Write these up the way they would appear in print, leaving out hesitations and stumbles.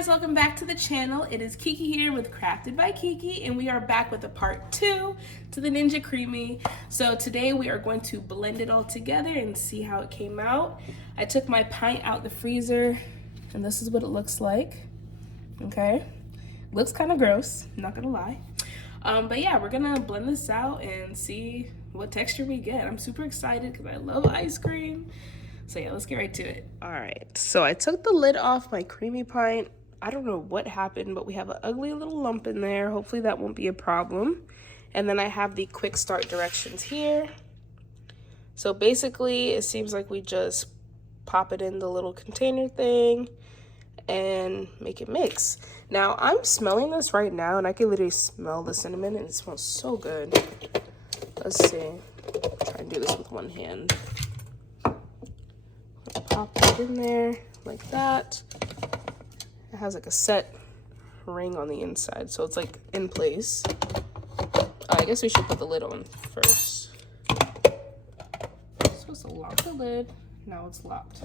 guys, welcome back to the channel. It is Kiki here with Crafted by Kiki, and we are back with a part 2 to the Ninja Creami. So today we are going to blend it all together and see how it came out. I took my pint out the freezer and this is what it looks like. Okay, looks kind of gross, not gonna lie. But yeah, we're gonna blend this out and see what texture we get. I'm super excited because I love ice cream. So yeah, let's get right to it. All right, so I took the lid off my creamy pint. I don't know what happened, but we have an ugly little lump in there. Hopefully that won't be a problem. And then I have the quick start directions here. So basically, it seems like we just pop it in the little container thing and make it mix. Now, I'm smelling this right now, and I can literally smell the cinnamon, and it smells so good. Let's see. Try and do this with one hand. Pop it in there like that. It has like a set ring on the inside, so it's like in place. I guess we should put the lid on first. Supposed to lock the lid. Now it's locked.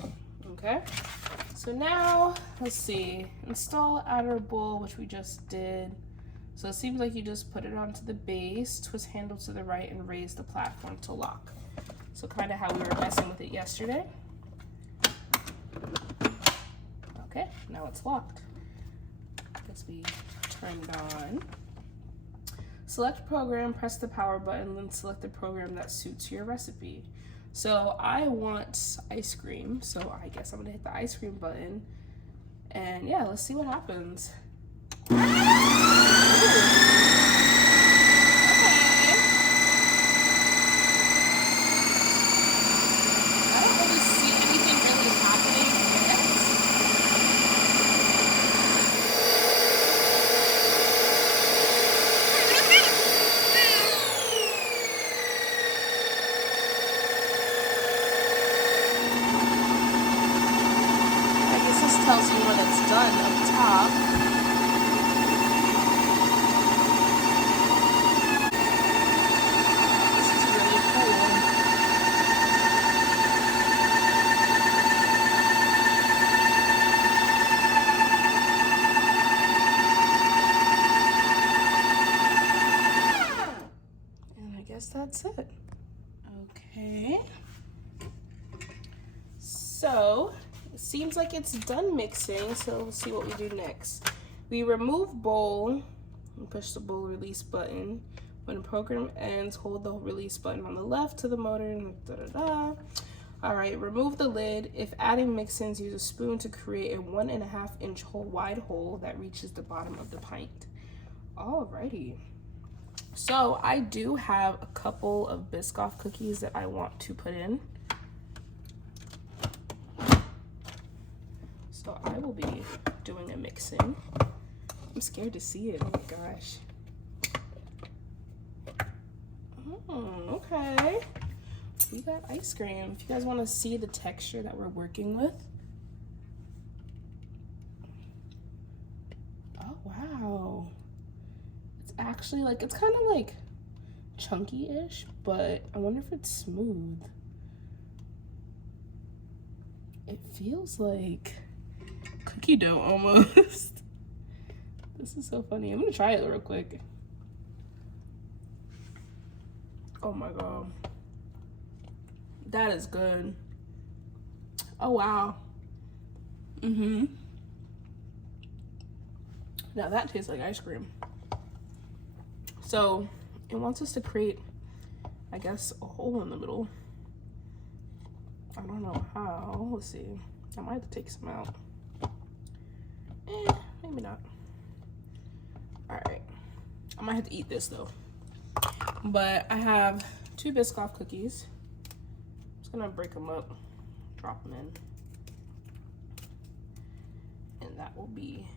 Okay. So now let's see. Install outer bowl, which we just did. So it seems like you just put it onto the base, twist handle to the right, and raise the platform to lock. So kind of how we were messing with it yesterday. Okay, now it's locked. Let's be turned on. Select program, press the power button, then select the program that suits your recipe. So I want ice cream, so I guess I'm gonna hit the ice cream button. And yeah, let's see what happens. Tells you when it's done up top. This is really cool. And I guess that's it. Okay. So it seems like it's done mixing, so let's see what we do next. We remove bowl and push the bowl release button. When the program ends, hold the release button on the left to the motor and da-da-da. All right, remove the lid. If adding mix-ins, use a spoon to create a 1.5 inch wide hole that reaches the bottom of the pint. Alrighty. So I do have a couple of Biscoff cookies that I want to put in. So I will be doing a mixing. I'm scared to see it. Oh my gosh. Oh, okay. We got ice cream. If you guys want to see the texture that we're working with. Oh, wow. It's actually like, it's kind of like chunky-ish, but I wonder if it's smooth. It feels like cookie dough almost. This is so funny. I'm gonna try it real quick. Oh my god, that is good. Oh wow. Now that tastes like ice cream. So it wants us to create, I guess, a hole in the middle. I don't know how. Let's see. I might have to take some out. Maybe not. All right, I might have to eat this though. But I have 2 Biscoff cookies. I'm just gonna break them up, drop them in, and that will be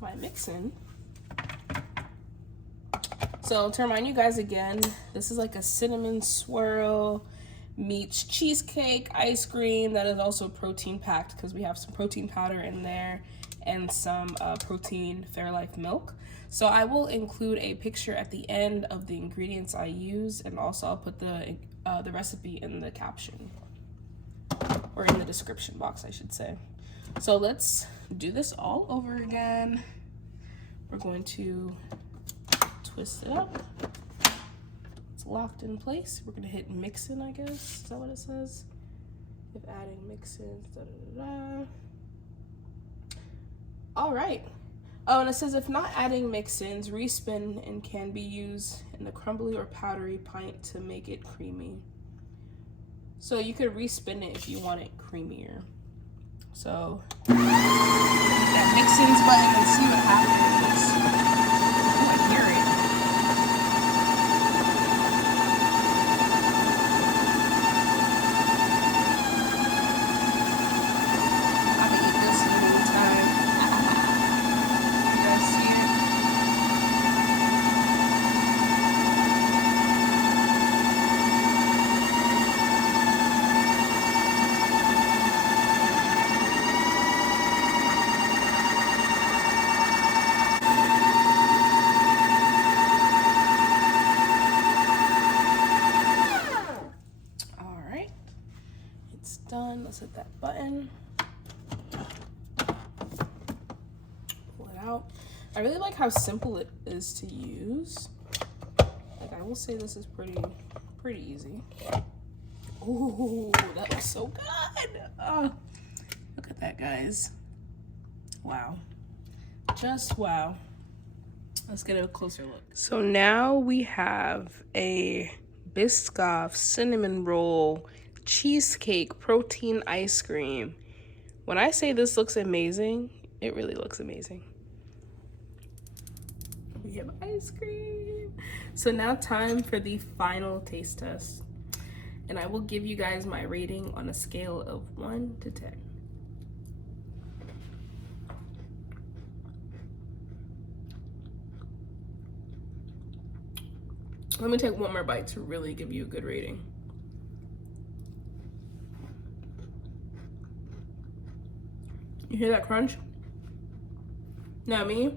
my mix-in. So to remind you guys again, this is like a cinnamon swirl meets cheesecake ice cream that is also protein packed because we have some protein powder in there and some protein Fairlife milk. So I will include a picture at the end of the ingredients I use, and also I'll put the recipe in the caption, or in the description box, I should say. So let's do this all over again. We're going to twist it up. It's locked in place. We're gonna hit mix-in, I guess. Is that what it says? If adding mix-ins, da-da-da-da. All right. Oh, and it says if not adding mix-ins, respin and can be used in a crumbly or powdery pint to make it creamy. So you could respin it if you want it creamier. So hit that mix-ins button and see what happens. Oh, I hear it. I'm gonna eat this in the meantime. You guys see it? Done. Let's hit that button. Pull it out. I really like how simple it is to use. Like, I will say this is pretty easy. Ooh, that looks so good. Oh, look at that, guys. Wow. Just wow. Let's get a closer look. So now we have a Biscoff cinnamon roll cheesecake protein ice cream. When I say this looks amazing, it really looks amazing. We have ice cream. So now time for the final taste test. And I will give you guys my rating on a scale of 1 to 10. Let me take one more bite to really give you a good rating. You hear that crunch? Now me,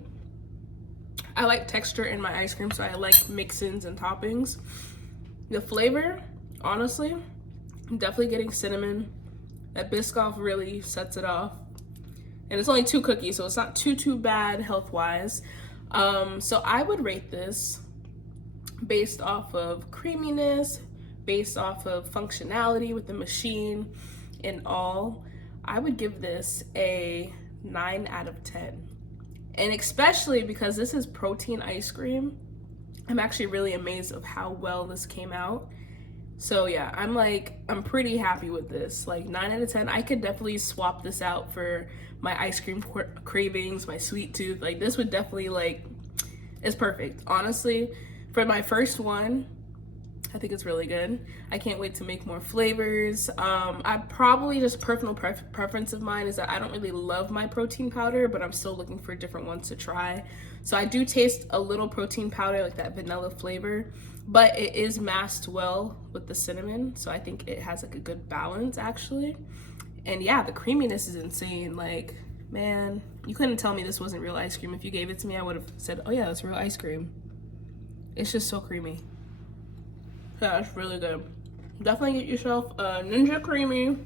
I like texture in my ice cream, so I like mix-ins and toppings. The flavor, honestly, I'm definitely getting cinnamon. That Biscoff really sets it off. And it's only 2 cookies, so it's not too bad health-wise. So I would rate this based off of creaminess, based off of functionality with the machine and all. I would give this a 9 out of 10. And especially because this is protein ice cream, I'm actually really amazed of how well this came out. So yeah, I'm pretty happy with this. Like 9 out of 10. I could definitely swap this out for my ice cream cravings, my sweet tooth. Like this would definitely it's perfect. Honestly, for my first one, I think it's really good. I can't wait to make more flavors. I probably just personal preference of mine is that I don't really love my protein powder, but I'm still looking for different ones to try. So I do taste a little protein powder, like that vanilla flavor, but it is masked well with the cinnamon. So I think it has like a good balance actually. And yeah, the creaminess is insane. Like, man, you couldn't tell me this wasn't real ice cream. If you gave it to me, I would have said, oh yeah, it's real ice cream. It's just so creamy. Yeah, it's really good. Definitely get yourself a Ninja Creami.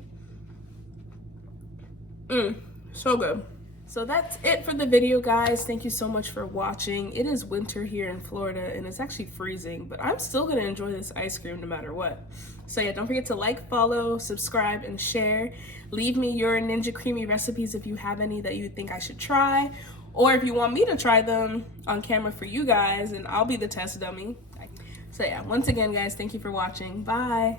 So good. So that's it for the video, guys. Thank you so much for watching. It is winter here in Florida and it's actually freezing, but I'm still gonna enjoy this ice cream no matter what. So yeah, don't forget to like, follow, subscribe, and share. Leave me your Ninja Creami recipes if you have any that you think I should try, or if you want me to try them on camera for you guys, and I'll be the test dummy. So yeah, once again, guys, thank you for watching. Bye.